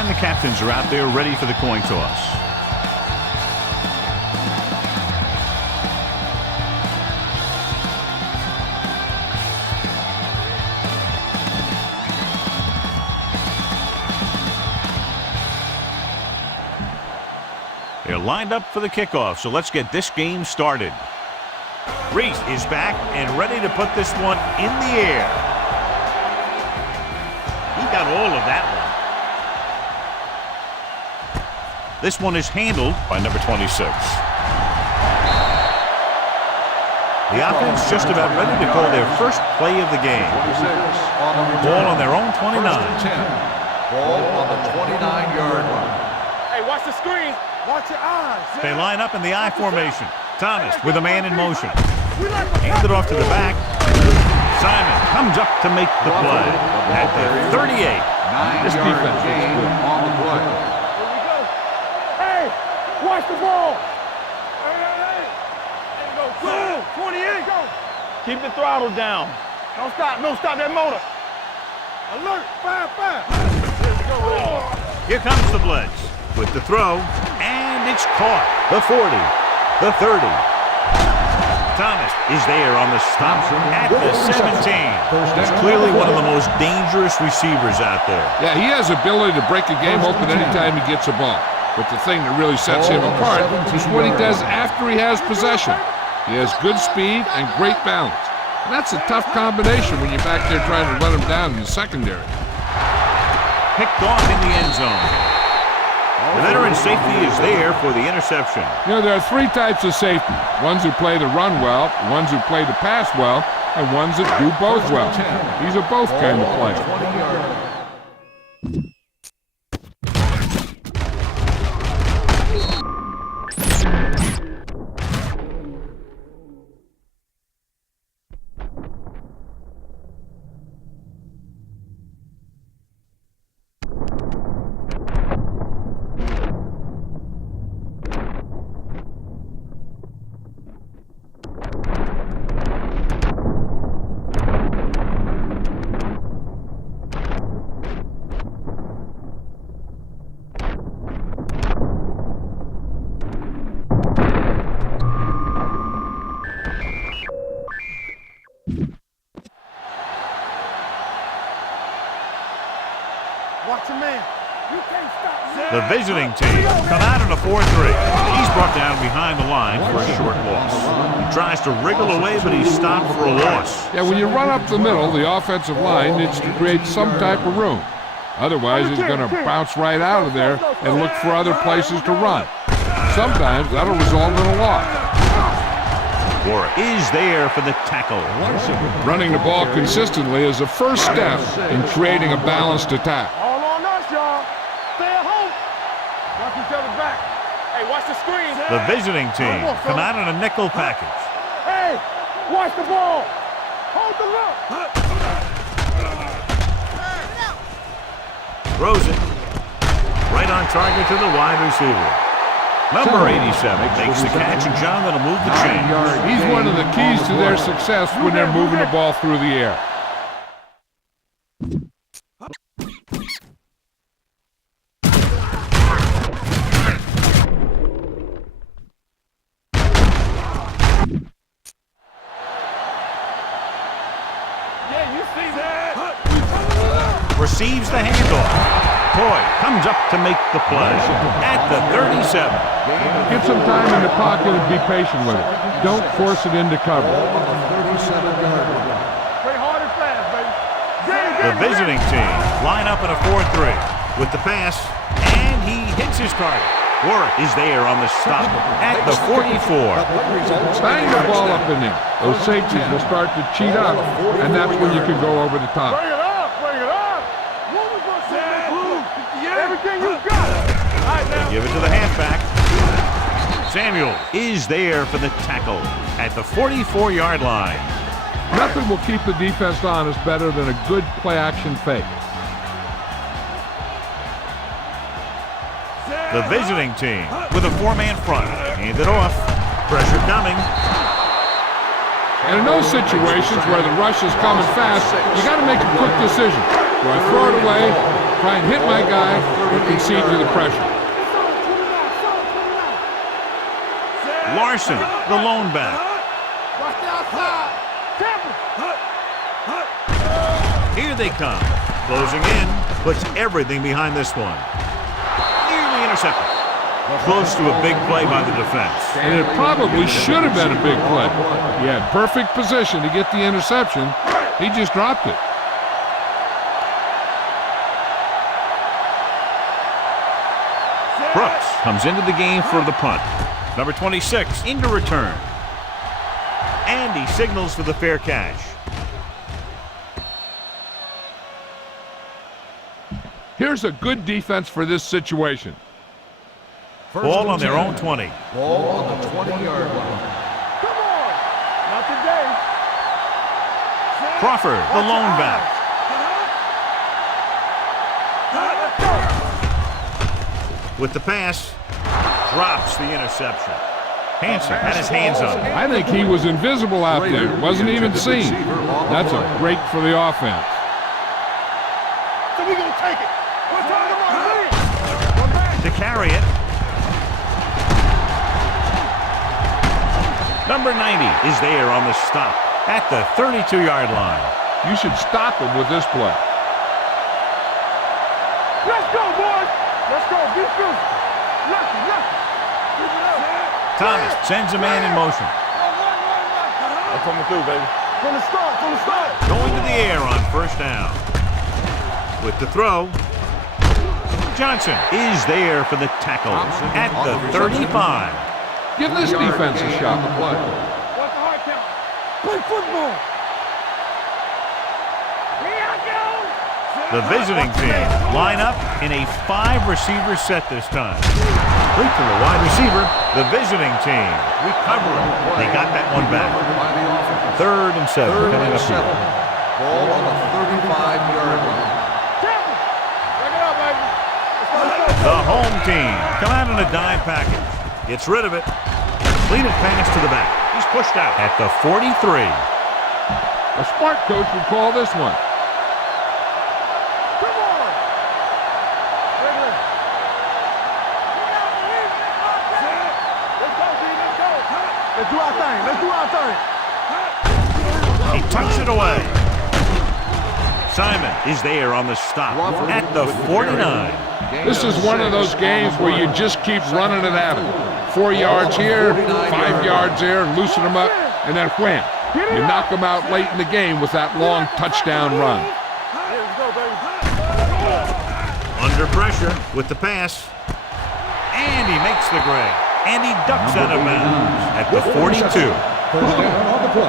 And the captains are out there ready for the coin toss. They're lined up for the kickoff, so let's get this game started. Reese is back and ready to put this one in the air. He got all of that one. This one is handled by number 26. The offense just about ready to call their first play of the game. Ball on their own 29. Ball on the 29-yard line. Hey, watch the screen. Watch your eyes. They line up in the I formation. Thomas with a man in motion. Hand it off to the back. Simon comes up to make the play at the 38. This defense gain on the play. Here we go. Hey, watch the ball. Hey. Go. 28. Go. Keep the throttle down. Don't stop. Don't stop that motor. Alert. Fire. Let's go. Here comes the blitz with the throw, and it's caught. The 40, the 30. Thomas is there on the stop at the 17. He's clearly one of the most dangerous receivers out there. Yeah, he has ability to break a game open anytime he gets a ball. But the thing that really sets him apart is what he does after he has possession. He has good speed and great balance. And that's a tough combination when you're back there trying to run him down in the secondary. Picked off in the end zone. The veteran safety is there for the interception. You know, there are three types of safety. Ones who play the run well, ones who play the pass well, and ones that do both well. These are both kind of players. The visiting team come out in a 4-3. He's brought down behind the line for a short loss. He tries to wriggle away, but he's stopped for a loss. Yeah, when you run up the middle, the offensive line needs to create some type of room. Otherwise, he's going to bounce right out of there and look for other places to run. Sometimes that'll result in a loss. Warwick is there for the tackle. Running the ball consistently is the first step in creating a balanced attack. All on us, y'all. Stay at home. Watch each other back. Hey, watch the screen. The visiting team come out in a nickel package. Hey, watch the ball. Hold the look. Throws it. Right on target to the wide receiver. Number 87 makes the catch, and John, that'll move the chain. He's one of the keys to their success when they're moving the ball through the air. Yeah, you see that? Receives the handoff. Toy comes up to make the play at the 37. Get some time in the pocket and be patient with it. Don't force it into cover. Play hard and fast, baby. The visiting team line up in a 4-3 with the pass, and he hits his target. Warwick is there on the stop at the 44. Bang the ball up in there. Those safeties will start to cheat up, and that's when you can go over the top. Bring it up, bring it up. What was going to say? Everything you got. All right, now. Give it to the halfback. Samuel is there for the tackle at the 44-yard line. Nothing will keep the defense honest better than a good play-action fake. The visiting team with a four-man front. Hand it off. Pressure coming. And in those situations where the rush is coming fast, you got to make a quick decision. Do I throw it away Try and hit my guy or concede to the pressure. Larson, the lone back. Watch the outside. Here they come. Closing in, puts everything behind this one. Nearly intercepted. Close to a big play by the defense. And it probably should have been a big play. He had perfect position to get the interception. He just dropped it. Brooks comes into the game for the punt. Number 26 into return. And he signals for the fair catch. Here's a good defense for this situation. Ball on their own 20. Ball on the 20-yard line. Come on. Not today. Crawford, the lone back. With the pass, drops the interception. Hansen had his hands on it. I think he was invisible out there. Wasn't even seen. That's a break for the offense. So we're going to take it. To carry it. Number 90 is there on the stop at the 32-yard line. You should stop him with this play. Let's go, boys. Let's go. Get through. Lucky. Keep it up. Thomas sends a man in motion. I'm coming through, baby. From the start. Going to the air on first down. With the throw, Johnson is there for the tackle at the 35. Give this defense a shot. Watch the hard count. Play football. Here I go. The visiting team line up in a 5-receiver set this time. Complete to the wide receiver. The visiting team recovering. They got that one back. By the offense. 3rd and 7. Third Coming and up here. 7. Ball on the 35-yard line. Break it up, baby. The home team come out in a dime package. Gets rid of it. Completed pass to the back. He's pushed out at the 43. A smart coach would call this one. Come on. Regular. Let's go, D. Let's go. Let's do our thing. He tucks it away. Simon is there on the stop at the 49. This is one of those games where you just keep running it at him. 4 yards here, 5 yards there, loosen them up, and then wham. You knock them out late in the game with that long touchdown run. Let's go, baby. Under pressure with the pass. And he makes the grab. And he ducks out of bounds at the 42.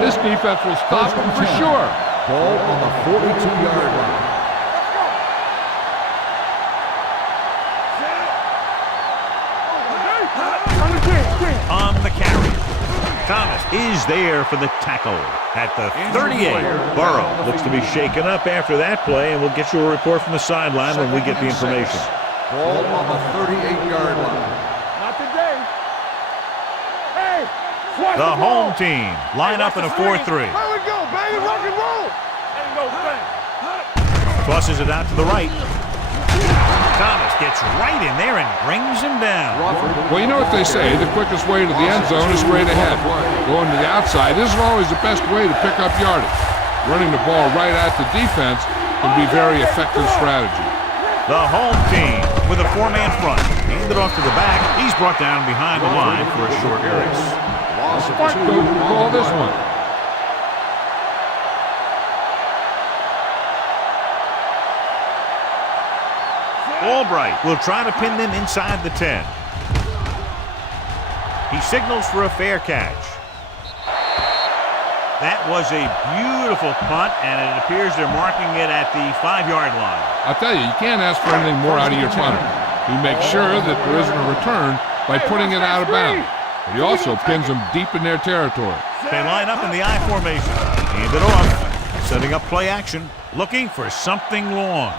This defense will stop him for sure. Ball on the 42-yard line. On the carry. Thomas is there for the tackle at the 38. Burrow looks to be shaken up after that play, and we'll get you a report from the sideline when we get the information. Ball on the 38-yard line. Not today. Hey, watch The ball. home team line up in a 4-3. There we go, baby. Rock and roll. Ain't no thing. Tosses it out to the right. Thomas gets right in there and brings him down. Well, you know what they say, the quickest way to the end zone is straight ahead. Going to the outside isn't always the best way to pick up yardage. Running the ball right at the defense can be very effective strategy. The home team with a 4-man front. Handed off to the back. He's brought down behind the line for a short race. Smart coach would call this one. Albright will try to pin them inside the 10. He signals for a fair catch. That was a beautiful punt, and it appears they're marking it at the 5-yard line. I'll tell you, you can't ask for anything more out of your punter. He makes sure that there isn't a return by putting it out of bounds. But he also pins them deep in their territory. They line up in the I formation. Hand it off. Setting up play action. Looking for something long.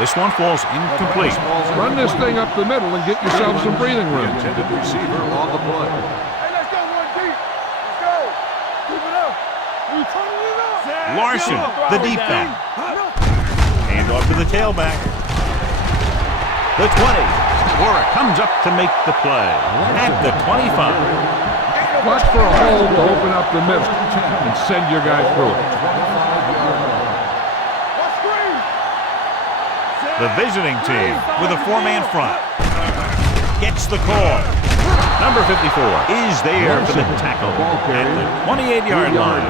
This one falls incomplete. Run this thing up the middle and get yourself some breathing room. Intended receiver on the play. Hey, let's go one deep. Let's go. Keep it up. We turning it up. Larson, the deep back. Hand off to the tailback. The 20. Warwick comes up to make the play at the 25. Watch for a hole to open up the middle and send your guy through it. The visiting team with a four-man front gets the call. Number 54 is there for the tackle at the 28-yard line.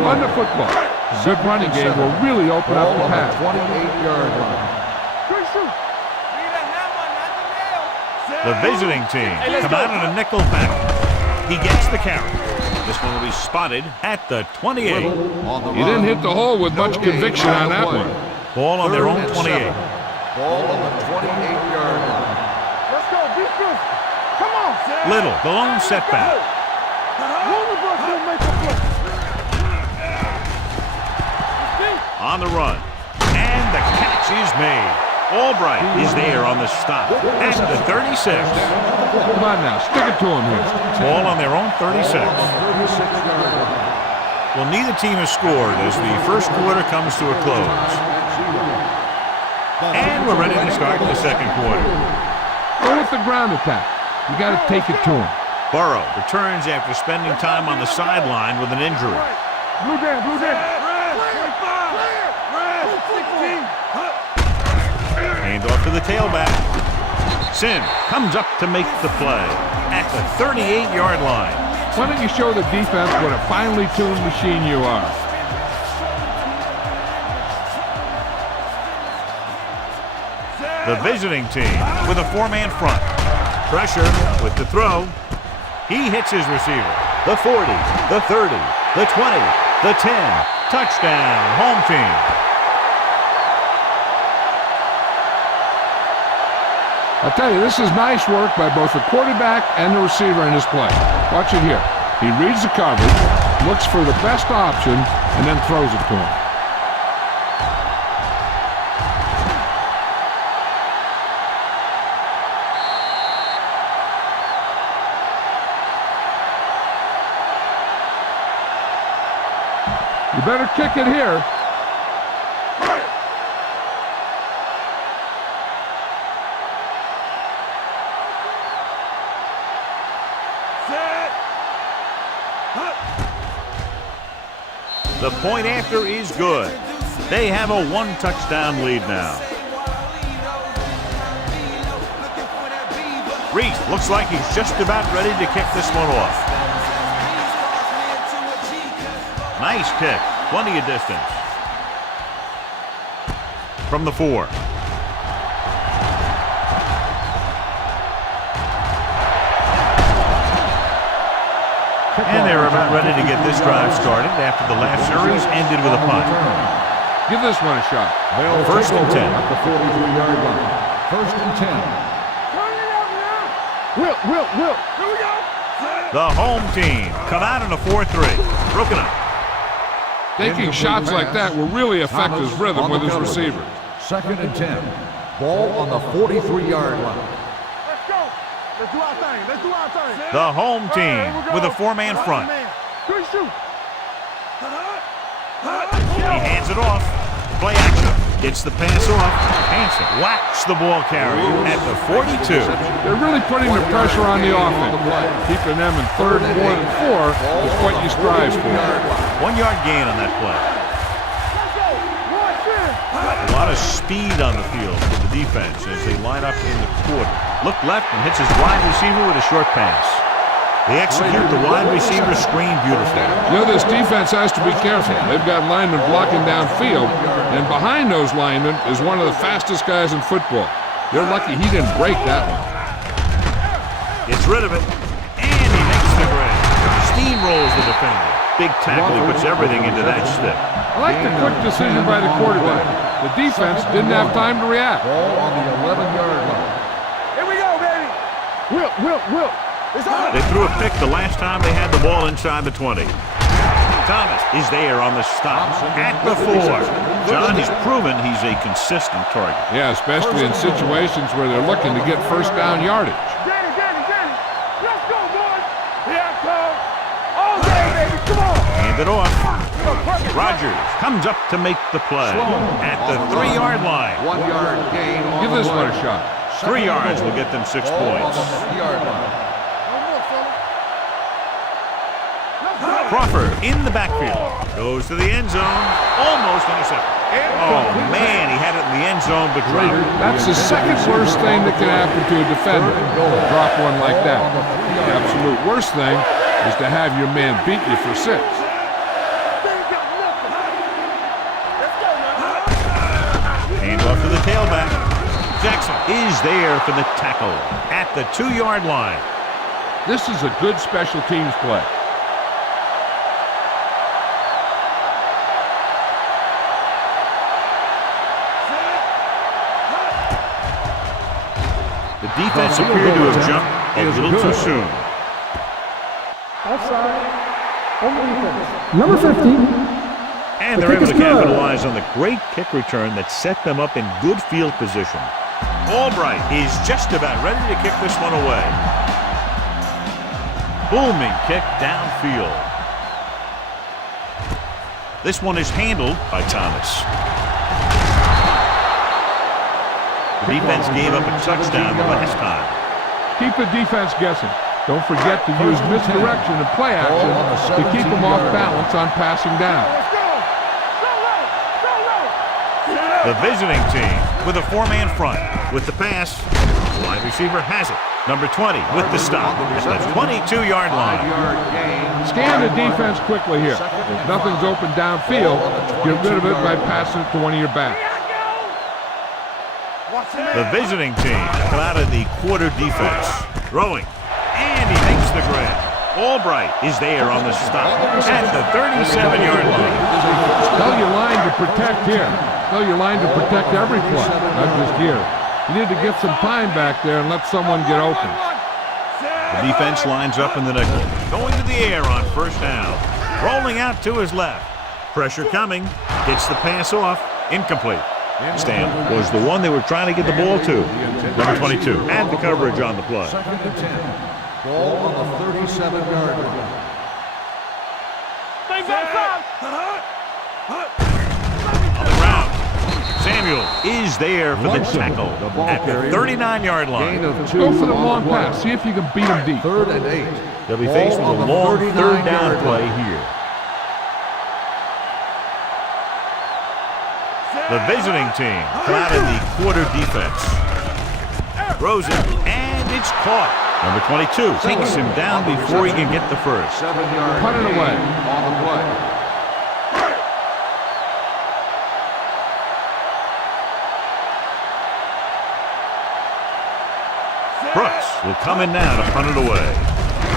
Run the football. Good running game will really open up the pass. 28-yard line. The visiting team come out in a nickel back. He gets the carry. This one will be spotted at the 28. He didn't hit the hole with much conviction on that one. Ball on their own 28. Ball on the 28-yard line. Let's go, defense. Come on. Little, the lone setback. On the run. And the catch is made. Albright is there on the stop at the 36. Come on now, stick it to him here. Ball on their own 36. Well, neither team has scored as the first quarter comes to a close. And we're ready to start the second quarter. Go with the ground attack. You got to take it to him. Burrow returns after spending time on the sideline with an injury. Blue down, blue down. Hand off to the tailback. Sim comes up to make the play at the 38-yard line. Why don't you show the defense what a finely tuned machine you are? The visiting team with a four-man front. Pressure with the throw. He hits his receiver. The 40, the 30, the 20, the 10. Touchdown, home team. I'll tell you, this is nice work by both the quarterback and the receiver in this play. Watch it here. He reads the coverage, looks for the best option, and then throws it to him. You better kick it here. The point after is good. They have a one-touchdown lead now. Reese looks like he's just about ready to kick this one off. Nice kick. Plenty of distance. From the 4. And they're about ready to get this drive started after the last series ended with a punt. Give this one a shot. First and 10. At the 43-yard line. First and 10. Will. Here we go. The home team come out in a 4-3. Broken up. Taking shots like that will really affect his rhythm with his receivers. Second and 10. Ball on the 43-yard line. Let's go. Let's do our thing. Let's do our thing. The home team with a four-man front. Good shoot. He hands it off. Play action. Gets the pass off. Hanson whacks the ball carrier at the 42. They're really putting the pressure on the offense. Keeping them in third and 4 is what you strive for. 1-yard gain on that play. A lot of speed on the field for the defense as they line up in the quarter. Look left and hits his wide receiver with a short pass. They execute the wide receiver screen beautifully. You know, this defense has to be careful. They've got linemen blocking downfield, and behind those linemen is one of the fastest guys in football. They're lucky he didn't break that one. Gets rid of it, and he makes the grab. Steamrolls the defender. Big tackle, he puts everything into that stick. I like the quick decision by the quarterback. The defense didn't have time to react. Ball on the 11-yard line. Here we go, baby. Will. It's on. They threw a pick the last time they had the ball inside the 20. Thomas is there on the stop at the 4. John has proven he's a consistent target. Yeah, especially in situations where they're looking to get first down yardage. Danny. Let's go, boys. Here I come. All day, baby. Come on. Hand it off. Rodgers comes up to make the play at the 3-yard line. 1 yard gain. Give this one a shot. 3 yards will get them 6 Ball on points. the 3-yard line. Crawford in the backfield. Goes to the end zone. Almost intercepted. Oh, man, he had it in the end zone, but dropped it. That's the second worst thing that can happen to a defender. Drop one like that. The absolute worst thing is to have your man beat you for 6. Hand off to the tailback. Jackson is there for the tackle at the 2-yard line. This is a good special teams play. The defense appeared to have jumped a little too soon. Offside. On defense. Number 50. And they're able to capitalize on the great kick return that set them up in good field position. Albright is just about ready to kick this one away. Booming kick downfield. This one is handled by Thomas. The defense gave up a touchdown the last time. Keep the defense guessing. Don't forget to use misdirection and play action to keep them off balance on passing down. The visiting team with a 4-man front. With the pass, the wide receiver has it. Number 20 with the stop at the 22-yard line. Scan the defense quickly here. If nothing's open downfield, get rid of it by passing it to one of your backs. The visiting team come out of the quarter defense. Throwing. And he makes the grab. Albright is there on the stop at the 37-yard line. Tell your line to protect here. Tell your line to protect every play, not just here. You need to get some time back there and let someone get open. The defense lines up in the nickel. Going to the air on first down. Rolling out to his left. Pressure coming. Gets the pass off. Incomplete. Stan was the one they were trying to get the ball to. Number 22 had the coverage on the play. 2nd and 10. Ball on the 37-yard line. On the ground. Samuel is there for the tackle at the 39-yard line. Go for the long pass. See if you can beat them deep. 3rd and 8. They'll be faced with a long 3rd down play here. The visiting team come out of the quarter defense. Throws it, and it's caught. Number 22 takes him down before he can get the first. 7-yard Put it away. on the play. Brooks will come in now to punt it away.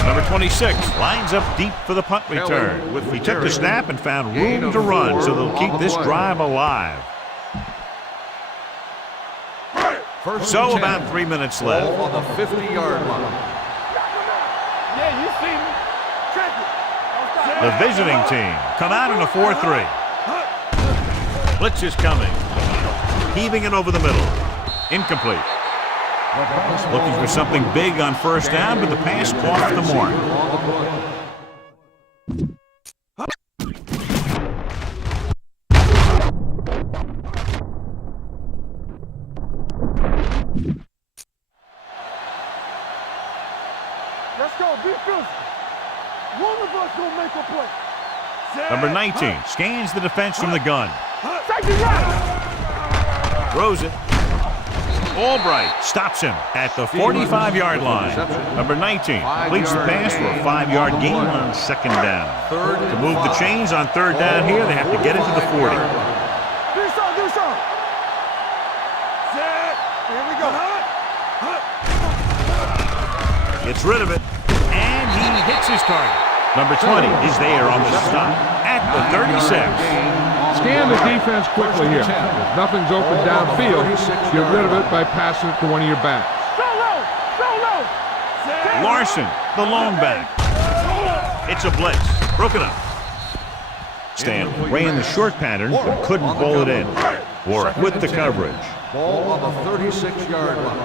Number 26 lines up deep for the punt return. He took the snap and found room to run, so they'll keep this drive alive. So about 3 minutes left. Ball on the 50-yard line. The visiting team come out in a 4-3. Blitz is coming. Heaving it over the middle. Incomplete. Looking for something big on first down, but the pass off the mark. Let's go, defense. One of us will make a play. Number 19 scans the defense from the gun. Safety right. Throws it. Albright stops him at the 45-yard line. Number 19 completes the pass for a 5-yard gain on 2nd down. To move the chains on 3rd down here, they have to get it to the 40. Do some. Here we go. Gets rid of it, and he hits his target. Number 20 is there on the stop at the 36. Scan the defense quickly here. If nothing's open downfield, get rid of it by passing it to one of your backs. Larson, the lone back. It's a blitz. Broken up. Stan ran the short pattern, but couldn't pull it in. Warwick with the coverage. Ball on the 36-yard line.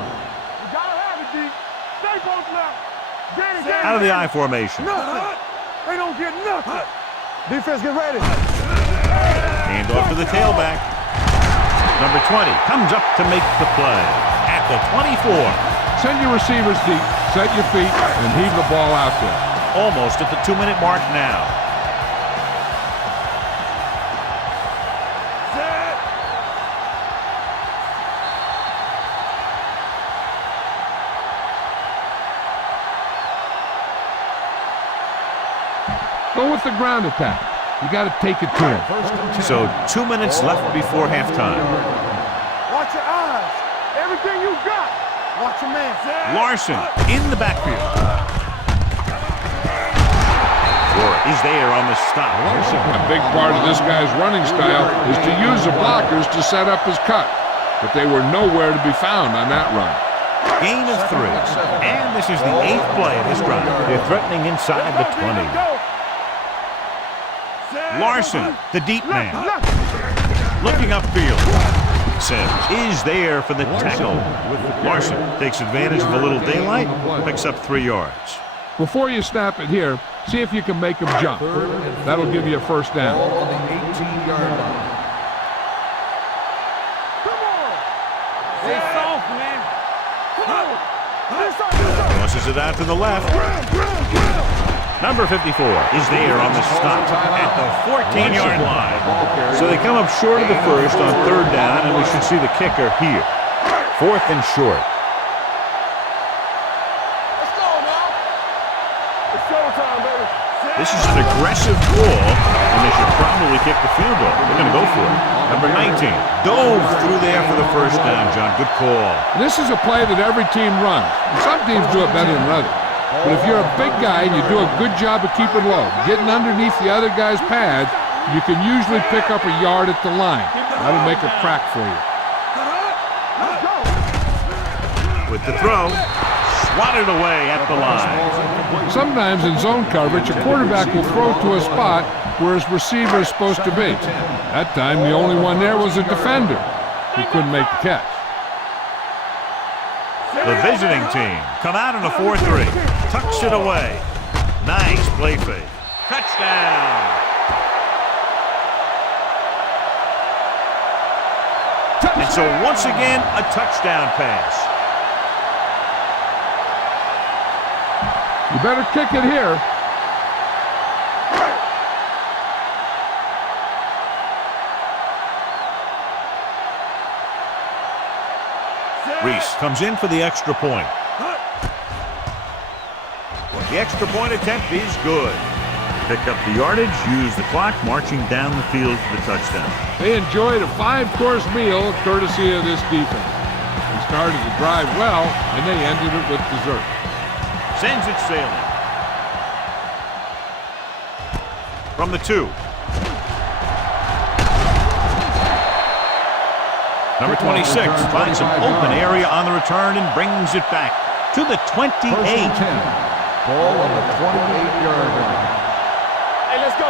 Out of the I formation. They don't get nothing. Defense, get ready. Hand off to the tailback. Number 20 comes up to make the play at the 24. Send your receivers deep, set your feet, and heave the ball out there. Almost at the 2-minute mark now. Go with the ground attack. You got to take it to him. So 2 minutes left before halftime. Watch your eyes. Everything you got. Watch your man. Larson in the backfield. Is there on the stop. A big part of this guy's running style is to use the blockers to set up his cut. But they were nowhere to be found on that run. Gain of 3. And this is the 8th play of this drive. They're threatening inside the 20. Larson, the deep man. Looking upfield. Sims is there for the tackle. Larson takes advantage of a little daylight, picks up 3 yards. Before you snap it here, see if you can make him jump. That'll give you a first down. Ball on the 18-yard line. Come on. Stay soft, man. Come on. Tosses it out to the left. Number 54 is there on the stop at the 14-yard line. So they come up short of the first on 3rd down, and we should see the kicker here. 4th and short. Let's go now. It's showtime, baby. This is an aggressive call, and they should probably kick the field goal. They're going to go for it. Number 19 dove through there for the first down, John. Good call. This is a play that every team runs. And some teams do it better than others. But if you're a big guy and you do a good job of keeping low, getting underneath the other guy's pad, you can usually pick up a yard at the line. That'll make a crack for you. With the throw, swatted away at the line. Sometimes in zone coverage, a quarterback will throw to a spot where his receiver is supposed to be. That time, the only one there was a defender who couldn't make the catch. The visiting team come out in a 4-3. Tucks it away. Nice play fake. Touchdown. And so once again, a touchdown pass. You better kick it here. Reese comes in for the extra point. The extra point attempt is good. Pick up the yardage, use the clock, marching down the field for the touchdown. They enjoyed a 5-course meal courtesy of this defense. They started the drive well, and they ended it with dessert. Sends it sailing. From the 2. Number 26 finds an open area on the return and brings it back to the 28. Ball on the 28-yard line. Hey, let's go.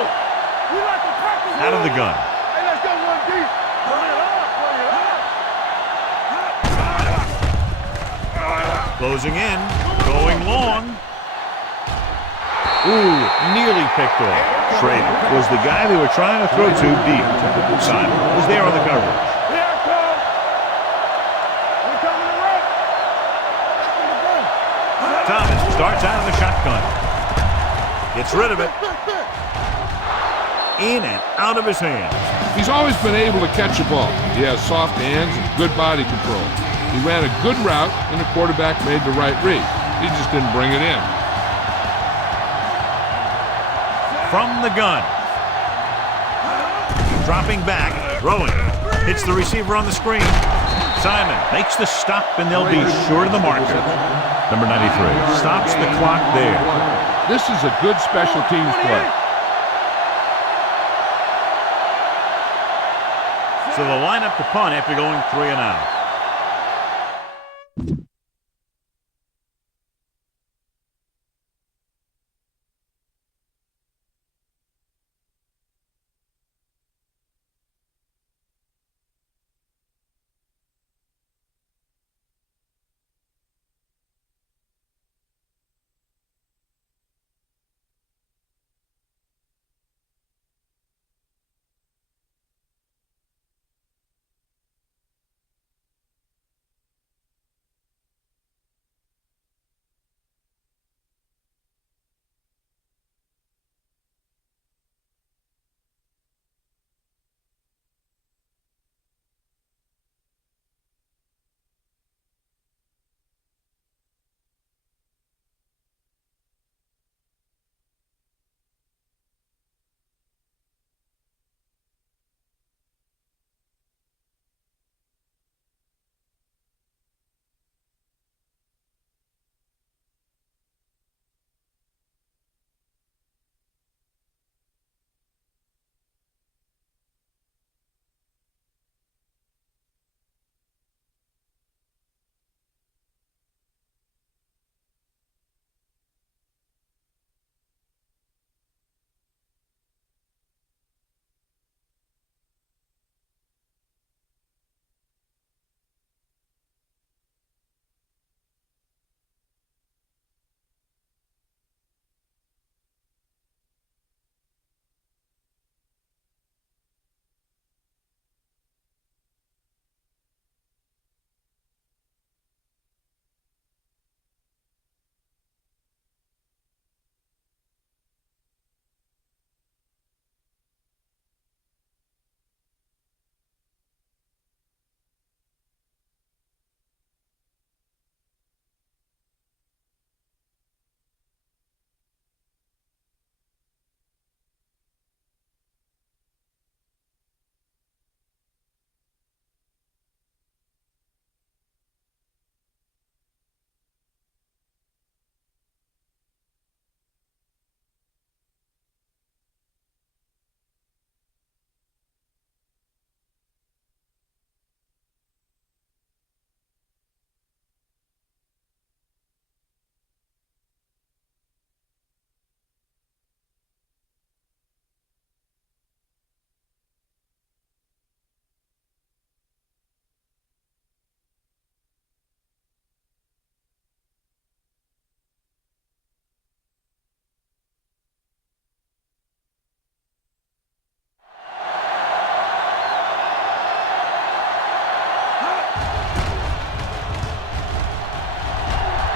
We like to practice. Out of the gun. Hey, let's go one deep. Bring it up, bring it up. Closing in, going long. Ooh, nearly picked off. Schrader was the guy they were trying to throw to deep. Simon was there on the coverage. Here it comes. We coming to run. Thomas starts out of the shotgun. Gets rid of it. In and out of his hands. He's always been able to catch a ball. He has soft hands and good body control. He ran a good route, and the quarterback made the right read. He just didn't bring it in. From the gun. Dropping back, throwing. Hits the receiver on the screen. Simon makes the stop, and they'll be short of the marker. Number 93 stops the clock there. This is a good special teams play. So they'll line up to punt after going 3 and out.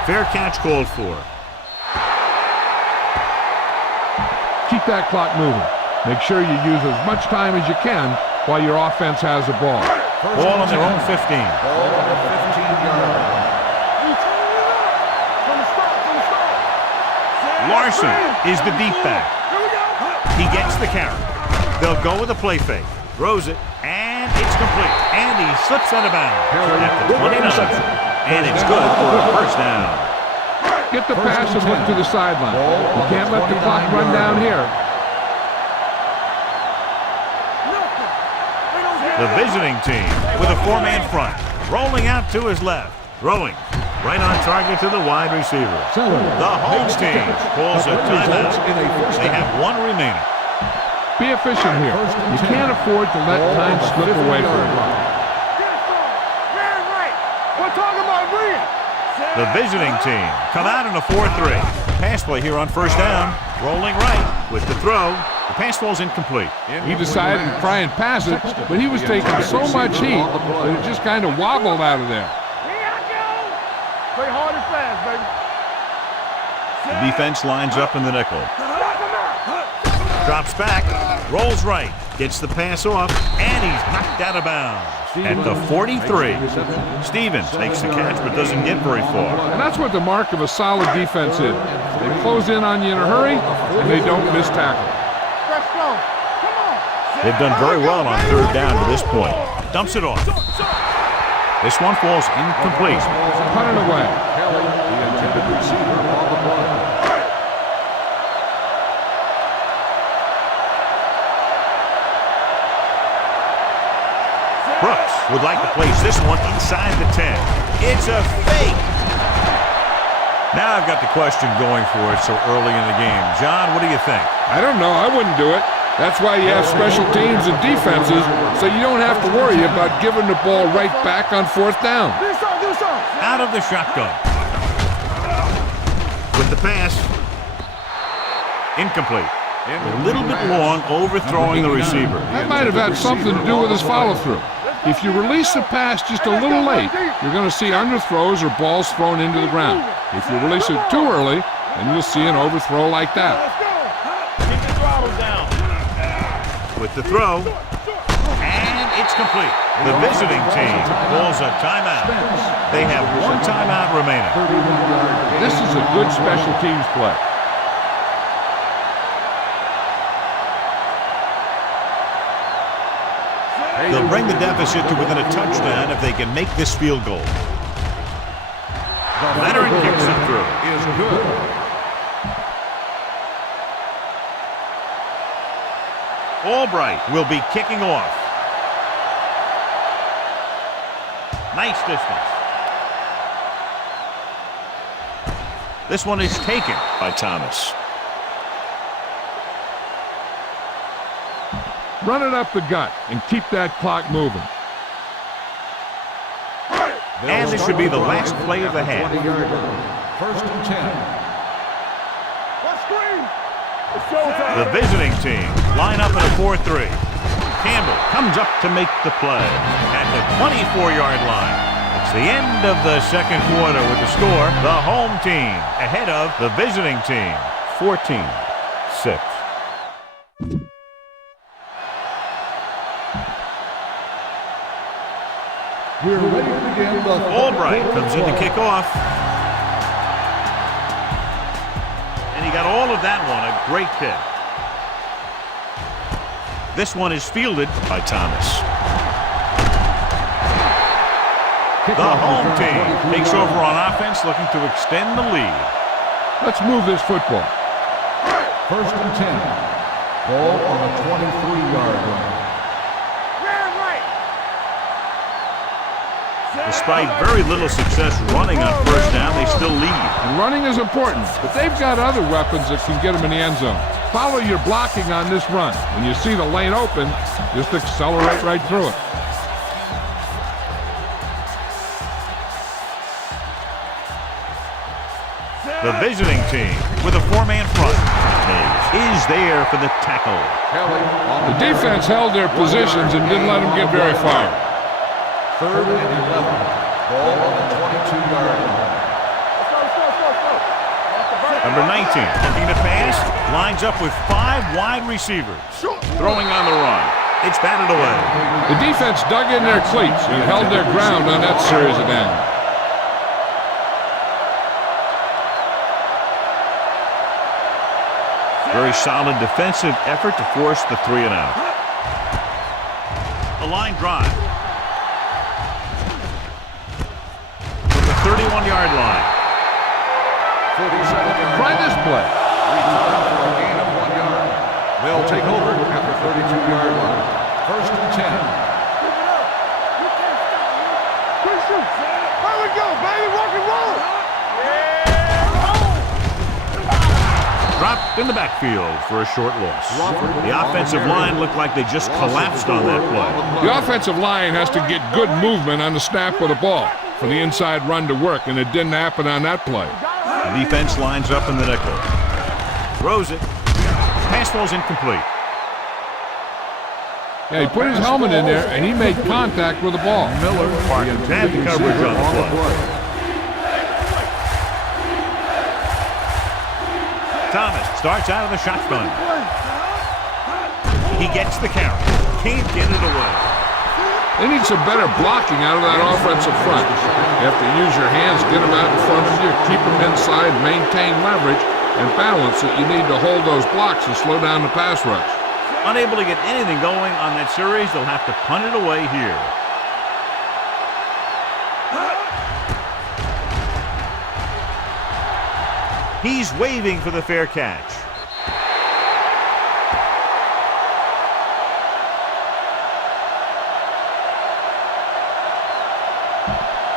Fair catch called for. Keep that clock moving. Make sure you use as much time as you can while your offense has the ball. Ball on their own 15. Ball on the 15-yard line. Larson is the deep back. He gets the carry. They'll go with a play fake. Throws it, and it's complete. And he slips out of bounds at the 29. And it's good for a first down. Get the pass and look to the sideline. You can't let the clock run down here. The visiting team with a four-man front. Rolling out to his left. Throwing. Right on target to the wide receiver. The home team calls a timeout. They have one remaining. Be efficient here. You can't afford to let time slip away from you. The visiting team come out in a 4-3. Pass play here on first down. Rolling right with the throw. The pass ball's incomplete. He decided to try and pass it, but he was taking so much heat that it just kind of wobbled out of there. Play hard and fast, baby. The defense lines up in the nickel. Drops back, rolls right, gets the pass off, and he's knocked out of bounds at the 43. Stevens takes the catch but doesn't get very far. And that's what the mark of a solid defense is. They close in on you in a hurry, and they don't miss tackle. They've done very well on third down to this point. Dumps it off. This one falls incomplete. Put it away. The intended receiver on the play. Brooks would like to place this one inside the 10. It's a fake. Now I've got the question going for it so early in the game. John, what do you think? I don't know. I wouldn't do it. That's why you have special teams and defenses, so you don't have to worry about giving the ball right back on fourth down. Out of the shotgun. With the pass. Incomplete. A little bit long, overthrowing the receiver. That might have had something to do with his follow-through. If you release the pass just a little late, you're going to see underthrows or balls thrown into the ground. If you release it too early, then you'll see an overthrow like that. Keep the throttle down. With the throw, and it's complete. The visiting team calls a timeout. They have one timeout remaining. This is a good special teams play. They'll bring the deficit to within a touchdown if they can make this field goal. Leonard kicks it through. Is good. Albright will be kicking off. Nice distance. This one is taken by Thomas. Run it up the gut and keep that clock moving. And this should be the last play of the half. 20-yard line. First and 10. The visiting team line up in a 4-3. Campbell comes up to make the play at the 24-yard line. It's the end of the second quarter with the score. The home team ahead of the visiting team, 14-6. We're ready to begin the Albright comes in to kick off. And he got all of that one, a great kick. This one is fielded by Thomas. The home team takes over on offense, looking to extend the lead. Let's move this football. First and 10. Ball on the 23-yard line. Despite very little success running on first down, they still lead. And running is important, but they've got other weapons that can get them in the end zone. Follow your blocking on this run. When you see the lane open, just accelerate right through it. The visiting team with a four-man front is there for the tackle. The defense held their positions and didn't let them get very far. Third and 11. Ball on the 22-yard line. Number 19, looking to pass, lines up with 5 wide receivers. Throwing on the run. It's batted away. The defense dug in their cleats and held their ground on that series of downs. Very solid defensive effort to force the 3 and out. A line drive. From the 31-yard line. 47 yards. Try this play. Return for a gain of 1 yard. They'll take over at the 32-yard line. First and 10. There we go, baby. Rock and roll. Dropped in the backfield for a short loss. The offensive line looked like they just collapsed on that play. The offensive line has to get good movement on the snap of the ball for the inside run to work, and it didn't happen on that play. The defense lines up in the nickel. Throws it. Pass ball's incomplete. Yeah, he put his helmet in there, and he made contact with the ball. Miller, Bad coverage on the play. Thomas starts out of the shotgun. He gets the carry. Can't get it away. They need some better blocking out of that offensive front. You have to use your hands, get them out in front of you, keep them inside, maintain leverage, and balance that you need to hold those blocks and slow down the pass rush. Unable to get anything going on that series, they'll have to punt it away here. He's waving for the fair catch.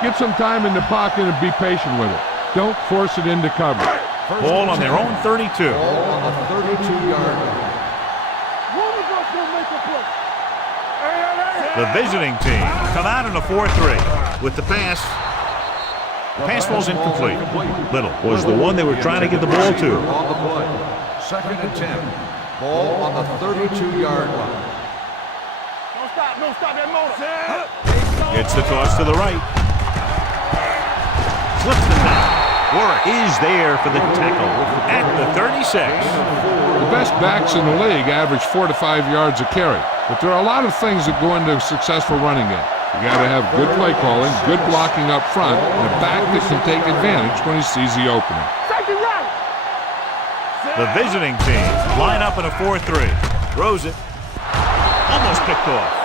Get some time in the pocket and be patient with it. Don't force it into cover. Ball on their own 32. Ball on the 32-yard line. The visiting team come out in a 4-3 with the pass. Pass ball's incomplete. Little was the one they were trying to get the ball to. On the play. Second and 10. Ball on the 32-yard line. Don't stop that motor. It's the toss to the right. Slips the tackle. Warwick is there for the tackle at the 36. The best backs in the league average 4 to 5 yards a carry, but there are a lot of things that go into a successful running game. You got to have good play calling, good blocking up front, and a back that can take advantage when he sees the opening. The visiting team line up in a 4-3. Throws it. Almost picked off.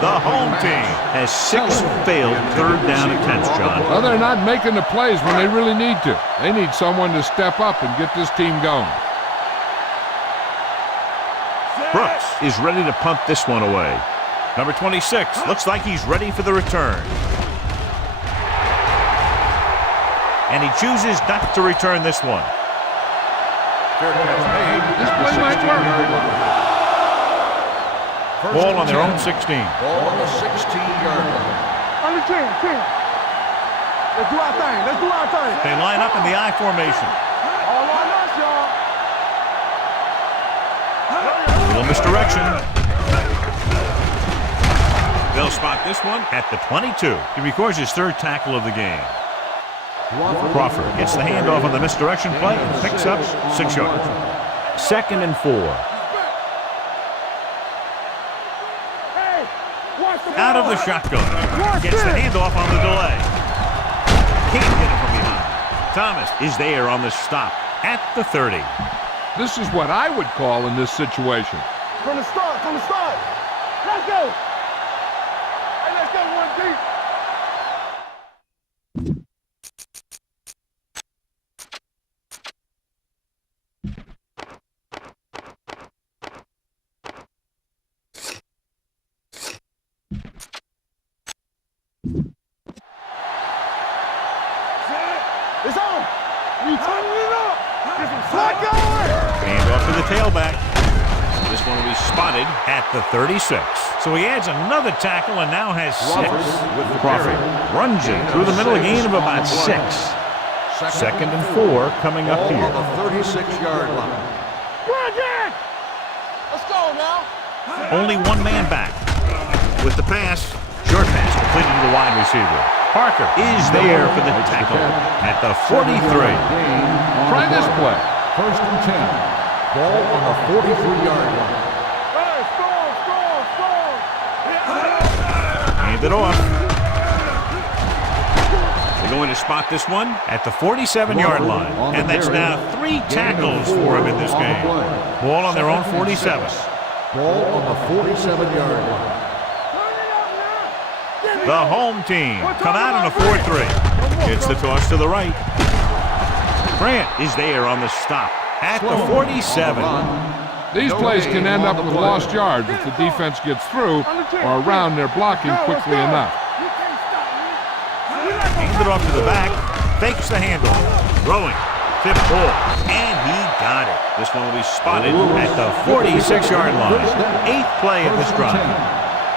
The home team has 6 failed third down attempts, John. Well, they're not making the plays when they really need to. They need someone to step up and get this team going. Brooks is ready to punt this one away. Number 26 looks like he's ready for the return. And he chooses not to return this one. This play might work. Ball on their own 16. Ball on the 16-yard line. On the 10. Let's do our thing. They line up in the I formation. All on us, y'all. Little misdirection. They'll spot this one at the 22. He records his 3rd tackle of the game. Crawford gets the handoff on the misdirection play and picks up 6 yards. 2nd and 4. Out of the shotgun. Gets the handoff on the delay. Can't get it from behind. Thomas is there on the stop at the 30. This is what I would call in this situation. From the start. Let's go. Hey, let's go 1 deep. It's on. You turning it up. Let's go. Handoff to the tailback. This one will be spotted at the 36. So he adds another tackle and now has 6. Crawford runs it through the middle, a gain of about 6. 2nd and 4 coming up here. On the 36-yard line. Let's go now. Only one man back. With the pass, short pass completed to the wide receiver. Parker is there for the tackle at the 43. Try this play. First and 10. Ball on the 43-yard line. Hey, score! Hand it off. They're going to spot this one at the 47-yard line. And that's now 3 tackles for him in this game. Ball on their own 47. Ball on the 47-yard line. The home team come out on a 4-3. It's the toss to the right. Grant is there on the stop at the 47. These plays can end up with lost yards if the defense gets through or around their blocking quickly enough. Hands it off to the back. Fakes the handoff. Throwing. Tip ball. And he got it. This one will be spotted at the 46-yard line. 8th play of this drive.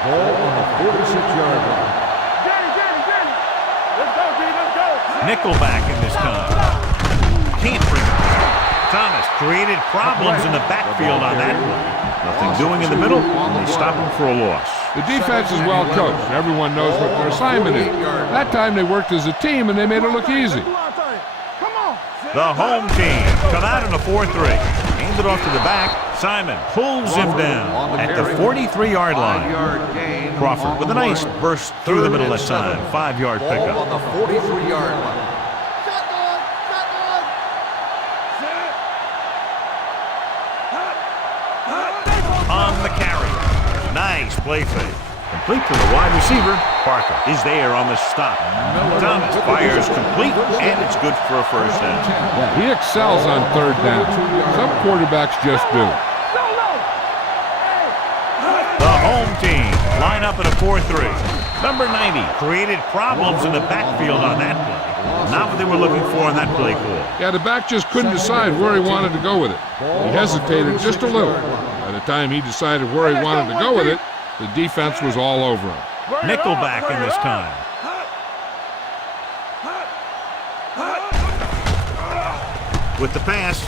Ball on the 46-yard line. Nickelback in this time. Can't bring it back. Thomas created problems in the backfield on that one. Nothing doing in the middle, and they stop him for a loss. The defense is well coached. Everyone knows what their assignment is. That time they worked as a team and they made it look easy. The home team come out in a 4-3. Hands it off to the back. Simon pulls him down at the 43-yard line. Crawford with a nice burst through the middle this time. 5-yard pickup. Ball on the 43-yard line. On the carry. Nice play fake. Complete to the wide receiver. Parker is there on the stop. Thomas fires complete, and it's good for a first down. Yeah, he excels on 3rd down. Some quarterbacks just do. The home team line up in a 4-3. Number 90 created problems in the backfield on that play. Not what they were looking for on that play call. Yeah, the back just couldn't decide where he wanted to go with it. He hesitated just a little. By the time he decided where he wanted to go with it, the defense was all over him. Nickelback in this time. With the pass,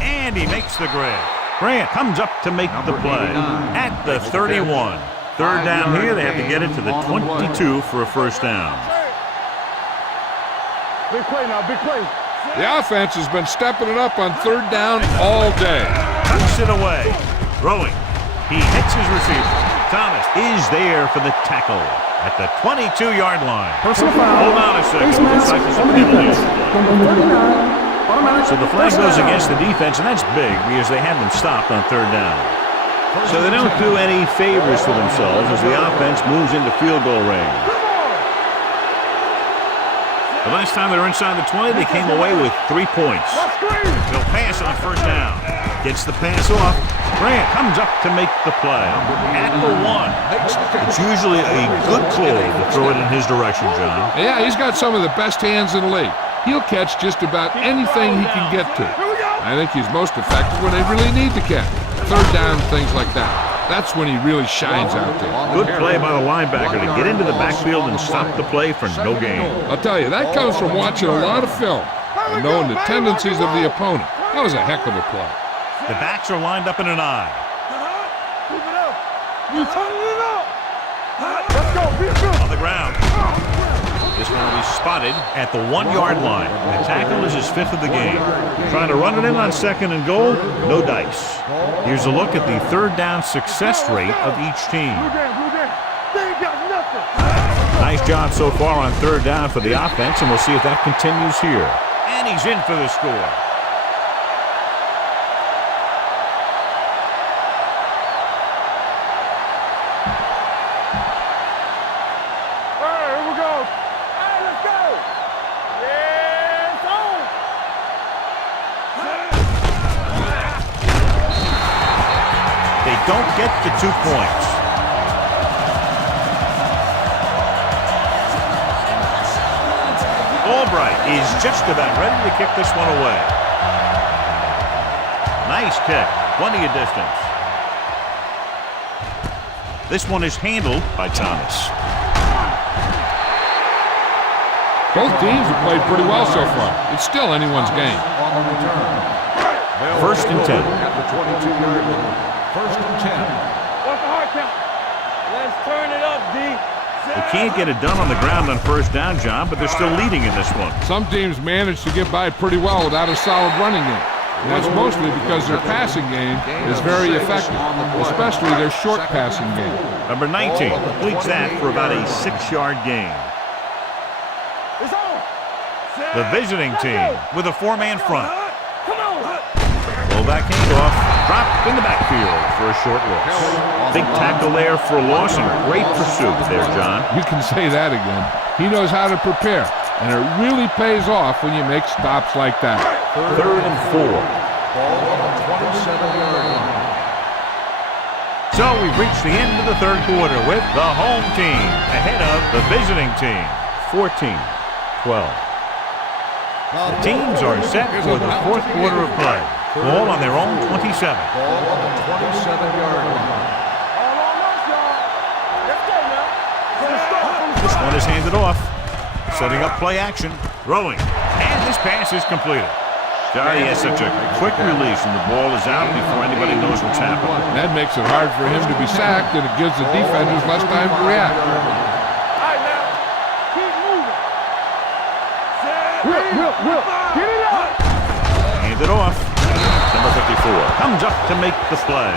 and he makes the grab. Grant comes up to make the play at the 31. 3rd down here, they have to get it to the 22 for a first down. Big play now, big play. The offense has been stepping it up on 3rd down all day. Tucks it away. Throwing. He hits his receiver. Thomas is there for the tackle at the 22-yard line. Personal foul. Hold on a second. Face Looks mask like there's a on the penalty. defense. Number 39. Automatic. So the flag first goes down. against the defense, and that's big because they have them stopped on 3rd down. So they don't do any favors for themselves as the offense moves into field goal range. The last time they were inside the 20, they came away with 3 points. They'll pass on 1st down. Gets the pass off. Grant comes up to make the play at the 1. It's usually a good call to throw it in his direction, John. Yeah, he's got some of the best hands in the league. He'll catch just about anything he can get to. I think he's most effective when they really need to catch. 3rd down, things like that. That's when he really shines out there. Good play by the linebacker to get into the backfield and stop the play for no gain. I'll tell you, that comes from watching a lot of film and knowing the tendencies of the opponent. That was a heck of a play. The backs are lined up in an I. On the ground. This one will be spotted at the 1-yard line. The tackle is his 5th of the game. Trying to run it in on 2nd and goal, no dice. Here's a look at the 3rd down success rate of each team. Nice job so far on 3rd down for the offense, and we'll see if that continues here. And he's in for the score. Don't get the 2 points. Albright is just about ready to kick this one away. Nice kick. Plenty of distance. This one is handled by Thomas. Both teams have played pretty well so far. It's still anyone's game. 1st and 10. At the 22-yard line. 1st and 10. What's the hard count? Let's turn it up, D. They can't get it done on the ground on first down, John, but they're still leading in this one. Some teams manage to get by pretty well without a solid running game. And that's mostly because their passing game is very effective, especially their short passing game. Number 19 completes that for about a 6-yard gain. The visiting team with a 4-man front. Fullback handoff, dropped in the backfield for a short loss. Big tackle there for a loss and great pursuit there, John. You can say that again. He knows how to prepare, and it really pays off when you make stops like that. 3rd and 4. Ball on the 27-yard line. So we've reached the end of the third quarter with the home team ahead of the visiting team, 14-12. The teams are set for the fourth quarter of play. Ball on their own 27. Ball on the 27-yard line. This one is handed off. Setting up play action. Throwing. And this pass is completed. He has such a quick release and the ball is out before anybody knows what's happening. That makes it hard for him to be sacked, and it gives the defenders less time to react. Will, get it up! Handed off. Number 54 comes up to make the play.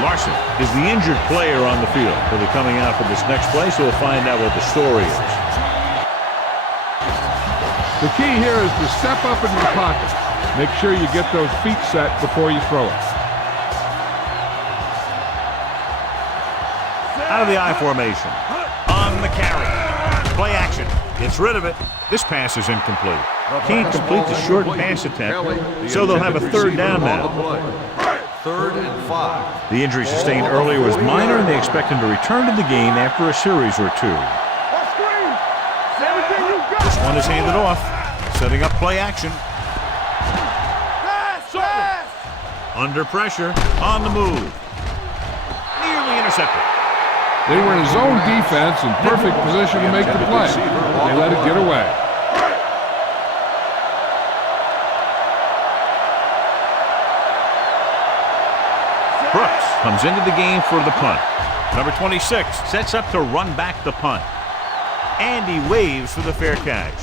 Larson is the injured player on the field. He'll be coming out for this next play, so we'll find out what the story is. The key here is to step up into the pocket. Make sure you get those feet set before you throw it. Out of the I formation. On the carry. Play action. Gets rid of it. This pass is incomplete. Can't complete the short pass attempt, so they'll have a 3rd down now. 3rd and 5. The injury sustained earlier was minor, and they expect him to return to the game after a series or 2. This one is handed off. Setting up play action. Under pressure. On the move. Nearly intercepted. They were in a zone defense in perfect position to make the play. They let it get away. Brooks comes into the game for the punt. Number 26 sets up to run back the punt. And he waves for the fair catch.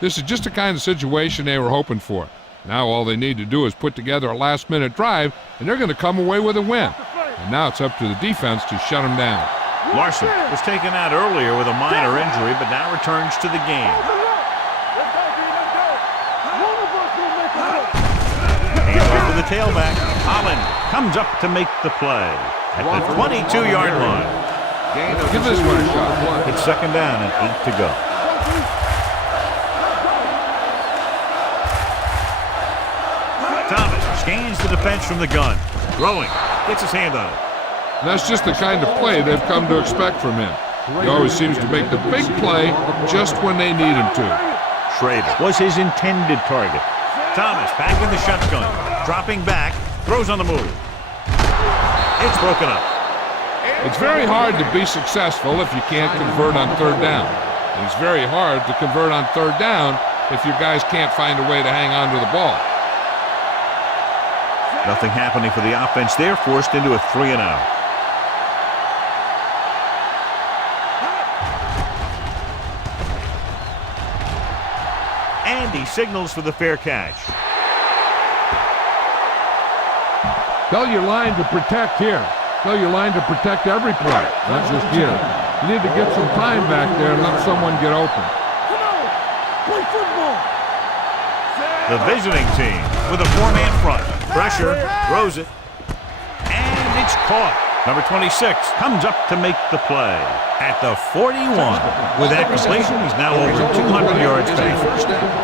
This is just the kind of situation they were hoping for. Now all they need to do is put together a last-minute drive, and they're going to come away with a win. And now it's up to the defense to shut them down. Larson was taken out earlier with a minor injury, but now returns to the game. Handoff to the tailback. Holland comes up to make the play at the 22-yard line. Give this one a shot. It's 2nd down and 8 to go. Thomas scans the defense from the gun. Throwing. Gets his hand on it. And that's just the kind of play they've come to expect from him. He always seems to make the big play just when they need him to. Schrader was his intended target. Thomas back in the shotgun. Dropping back. Throws on the move. It's broken up. It's very hard to be successful if you can't convert on 3rd down. And it's very hard to convert on 3rd down if your guys can't find a way to hang on to the ball. Nothing happening for the offense there, forced into a 3-and-out. And he signals for the fair catch. Tell your line to protect here. Tell your line to protect every play, not just here. You need to get some time back there and let someone get open. Come on! Play football! The visiting team with a 4-man front. Pressure, throws it, and it's caught. Number 26 comes up to make the play at the 41. With that completion, he's now over 200 yards back.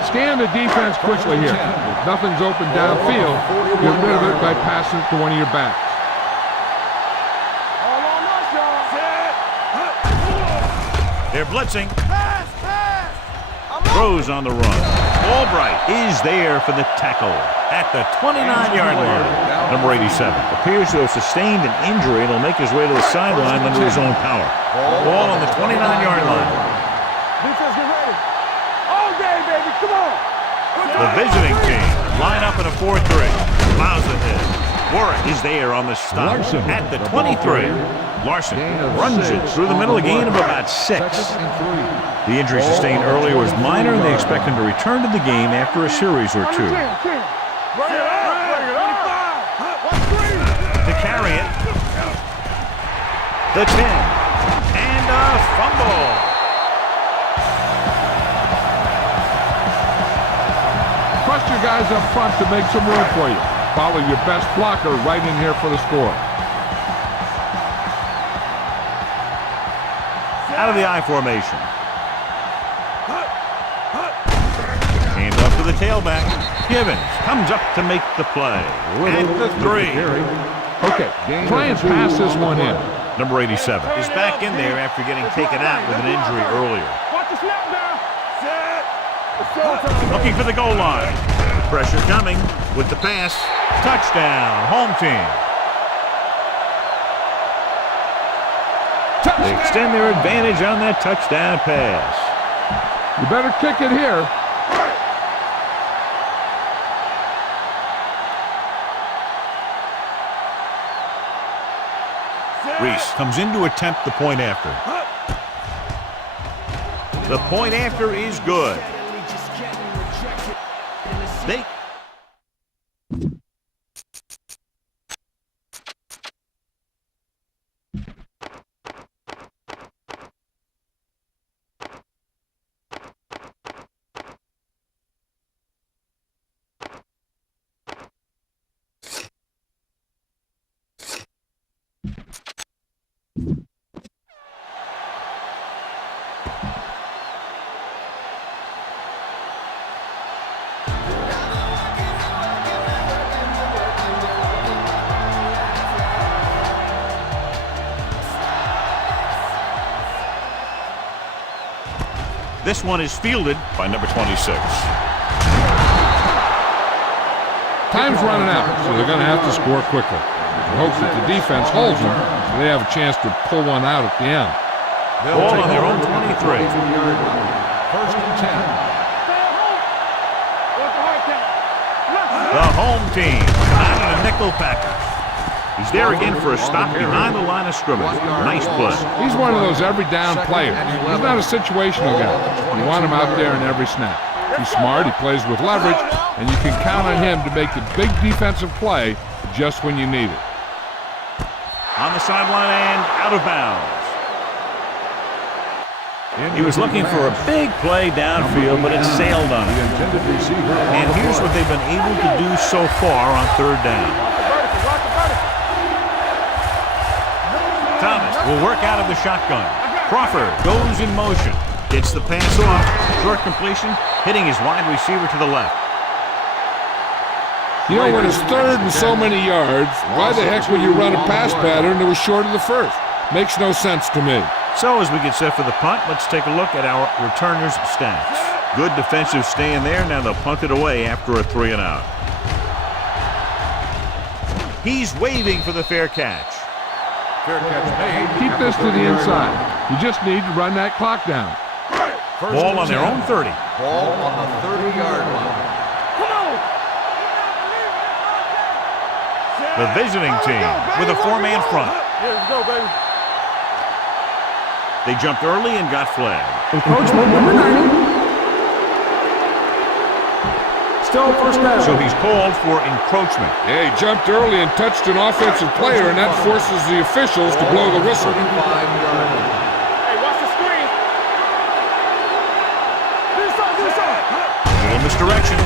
Scan the defense quickly here. If nothing's open downfield, get rid of it by passing it to one of your backs. They're blitzing. Throws on the run. Albright is there for the tackle at the 29-yard line. Number 87 appears to have sustained an injury and will make his way to the sideline under his own power. Ball on the 29-yard line. Defense, get ready. All day, baby. Come on. The visiting team line up in a 4-3. Plows ahead. Warren is there on the stop at the 23. Larson runs it through the middle, a gain of about 6. The injury sustained earlier was minor, and they expect him to return to the game after a series or 2. To carry it. The 10. And a fumble. Trust your guys up front to make some room for you. Follow your best blocker right in here for the score. Out of the I formation. Hand off to the tailback. Givens comes up to make the play. At the 3. Okay, try and pass this one in. Number 87 is back in there after getting taken out with an injury earlier. Watch the snap now. Set. Looking for the goal line. Pressure coming with the pass. Touchdown, home team. They extend their advantage on that touchdown pass. You better kick it here. Reese comes in to attempt the point after. The point after is good. They This one is fielded by number 26. Time's running out, so they're going to have to score quickly. In hopes that the defense holds them, so they have a chance to pull one out at the end. Ball on their own 23. First and 10. The home team out of the nickel package. He's there again for a stop behind the line of scrimmage. Nice play. He's one of those every down players. He's not a situational guy. You want him out there in every snap. He's smart, he plays with leverage, and you can count on him to make a big defensive play just when you need it. On the sideline and out of bounds. He was looking for a big play downfield, but it sailed on him. And here's what they've been able to do so far on third down. Thomas will work out of the shotgun. Crawford goes in motion. Gets the pass off. Short completion, hitting his wide receiver to the left. You know, when it's third and so many yards, why the heck would you run a pass pattern that was short of the first? Makes no sense to me. So as we get set for the punt, let's take a look at our returners' stats. Good defensive stand there. Now they'll punt it away after a 3 and out. He's waving for the fair catch. Fair catch made. Keep this to the inside. You just need to run that clock down. Ball on their own 30. Ball on the 30-yard line. The visiting team with a 4-man front. Let's go, baby. They jumped early and got flagged. Encroachment number 90. Still first down. So he's called for encroachment. Yeah, he jumped early and touched an offensive player, and that forces the officials to blow the whistle. 35-yard line. Hey, watch the screen. A little misdirection.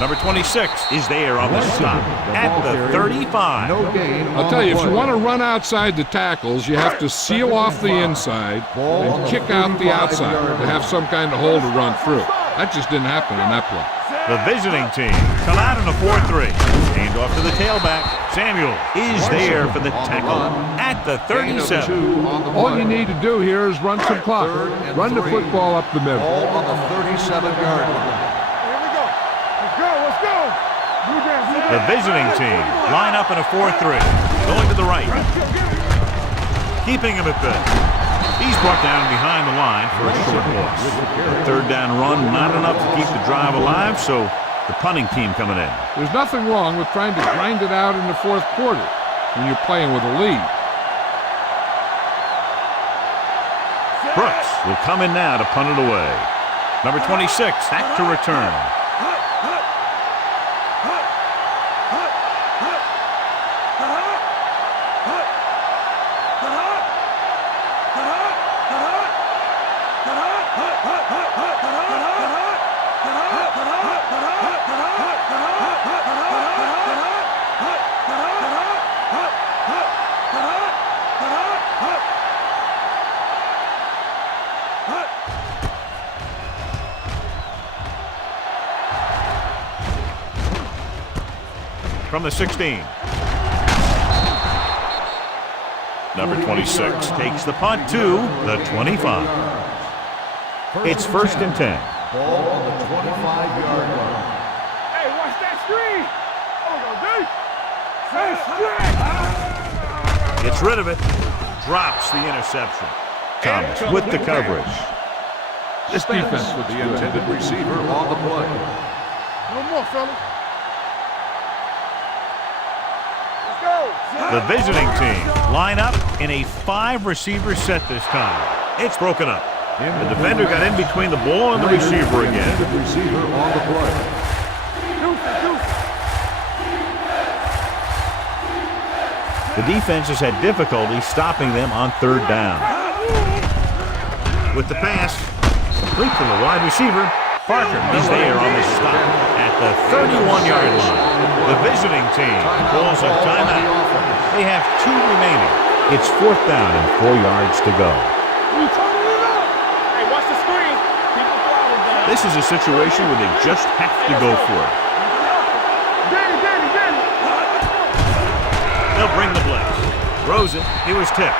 Number 26 is there on the stop at the 35. No gain. I'll tell you, if you want to run outside the tackles, you have to seal off the inside and kick out the outside to have some kind of hole to run through. That just didn't happen in that play. The visiting team come out in a 4-3. Hand off to the tailback. Samuel is there for the tackle at the 37. All you need to do here is run some clock. Run the football up the middle. Ball on the 37-yard line. The visiting team line up in a 4-3. Going to the right. Keeping him at bay. He's brought down behind the line for a short loss. A third down run, not enough to keep the drive alive, so The punting team coming in. There's nothing wrong with trying to grind it out in the fourth quarter when you're playing with a lead. Brooks will come in now to punt it away. Number 26 back to return. From the 16. Number 26 takes the punt to the 25. It's 1st and 10. Ball on the 25-yard line. Hey, watch that screen. Oh, go, dude. Gets rid of it. Drops the interception. Thomas with the coverage. This defense with the intended receiver on the play. No more, fellas. The visiting team line up in a 5-receiver set this time. It's broken up. The defender got in between the ball and the receiver again. The receiver on the play. The defense has had difficulty stopping them on 3rd down. With the pass, complete from the wide receiver. Parker is there on the stop at the 31-yard line. The visiting team calls a timeout. They have 2 remaining. It's 4th down and 4 yards to go. Hey, watch the screen. Keep the throttle down. This is a situation where they just have to go for it. Danny. They'll bring the blitz. Throws it. He was tipped.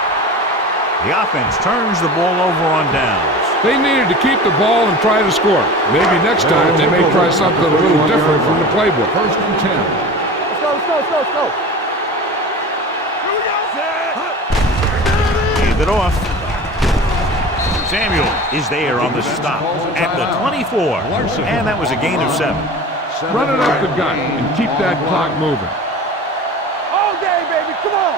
The offense turns the ball over on downs. They needed to keep the ball and try to score. Maybe next time they may try something a little different from the playbook. 1st and 10. Let's go. Hand it off. Samuel is there on the stop at the 24. And that was a gain of 7. Run it up the gut and keep that clock moving. All day, baby. Come on.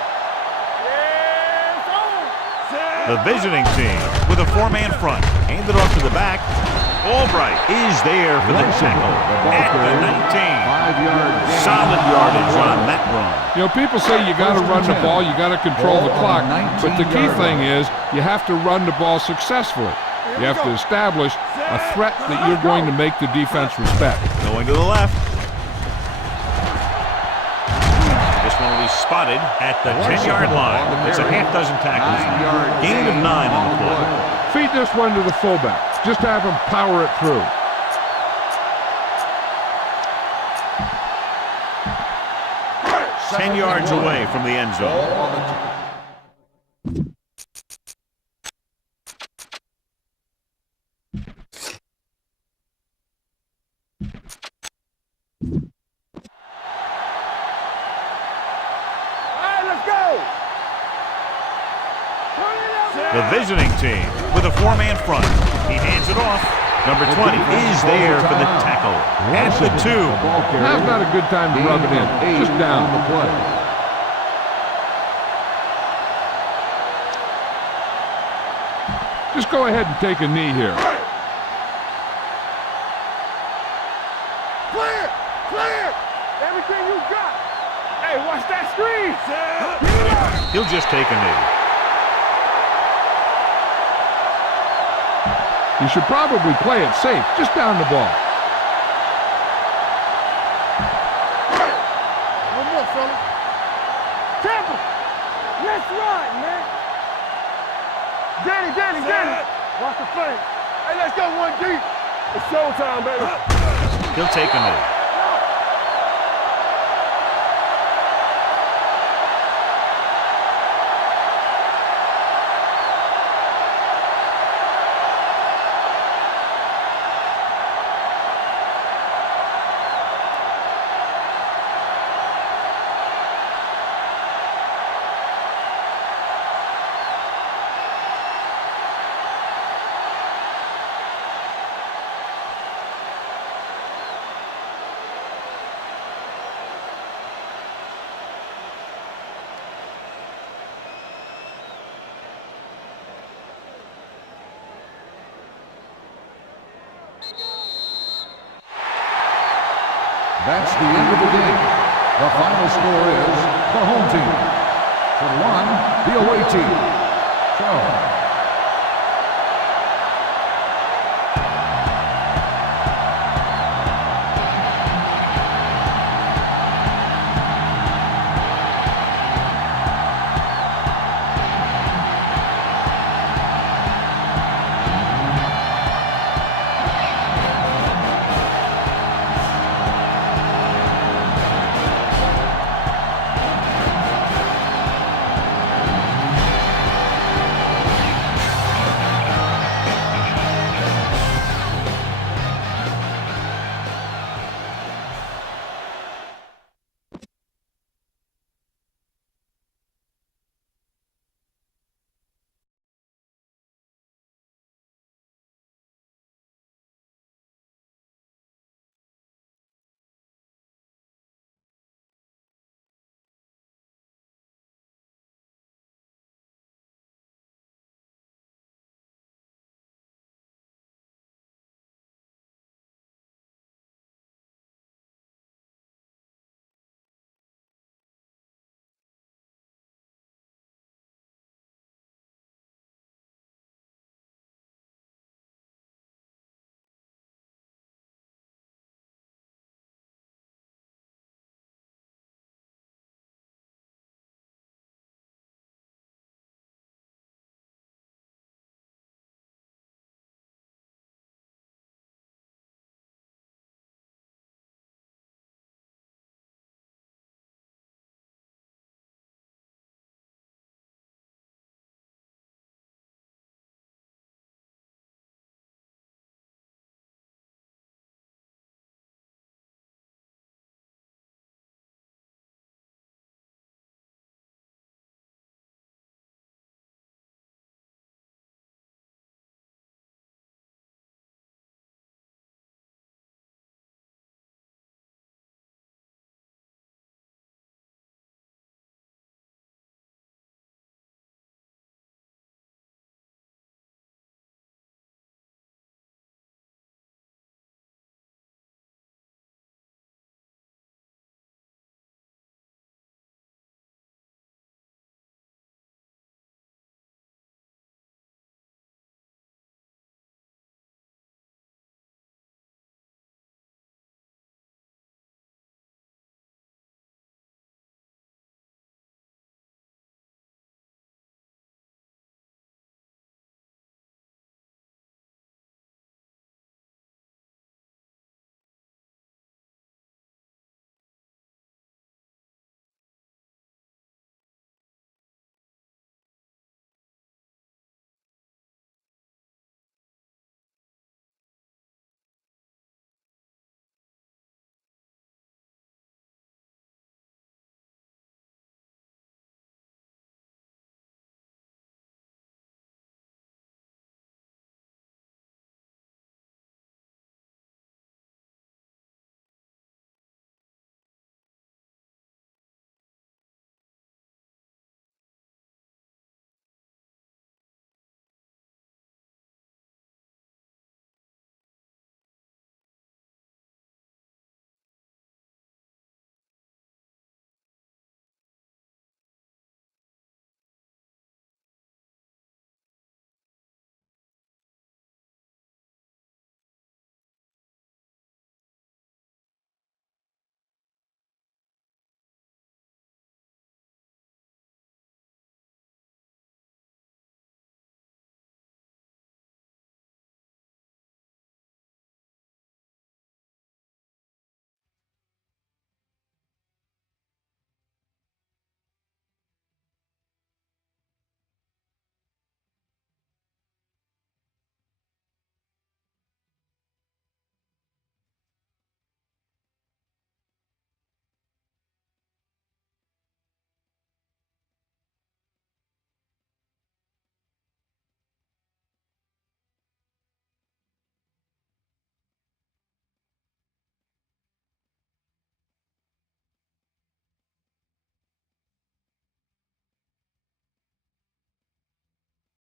The visiting team with a 4-man front. Hand it off to the back. Albright is there for the tackle at the 19. 5-yard gain. Solid yardage on that run. You know, people say you got to run the ball, you got to control the clock, but the key thing is you have to run the ball successfully. You have to establish a threat that you're going to make the defense respect. Going to the left. This one will be spotted at the 10-yard line. It's a half dozen tackles. Gain of 9 on the play. Feed this one to the fullback. Just have him power it through. Ten yards away from the end zone. The visiting team with a 4-man front. He hands it off. Number 20 is there for the tackle at the 2. Now's not a good time to rub it in. Just down the play. Just go ahead and take a knee here. Clear! Everything you got! Hey, watch that screen! He'll just take a knee. You should probably play it safe. Just down the ball. One more, fella. Temple! Let's ride, man! Danny! Watch the play. Hey, let's go 1 deep. It's showtime, baby. He'll take a knee. That's the end of the game. The final score is the home team 21, the away team 12.